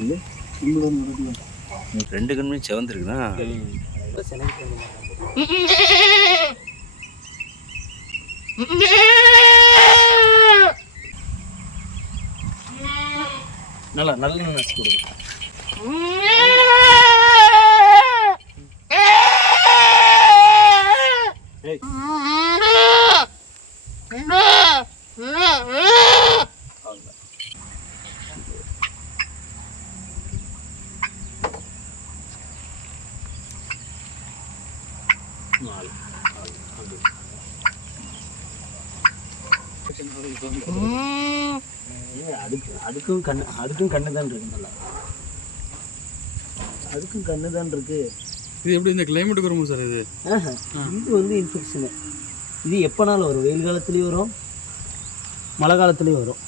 இது ரெண்டு கண்ணுமே செவந்துருக்குண்ணா. நல்லா நல்ல நச்சு கொடுங்க. அதுக்கும் கண்ணு தான் இருக்கு. நல்லா அதுக்கும் கண்ணு தான் இருக்கு. இது எப்படி இந்த கிளைமேட்டுக்கு வருமா சார்? இது இது வந்து இன்ஃபெக்ஷனு. இது எப்போனாலும் வரும். வெயில் காலத்துலேயும் வரும், மழை காலத்துலேயும் வரும்.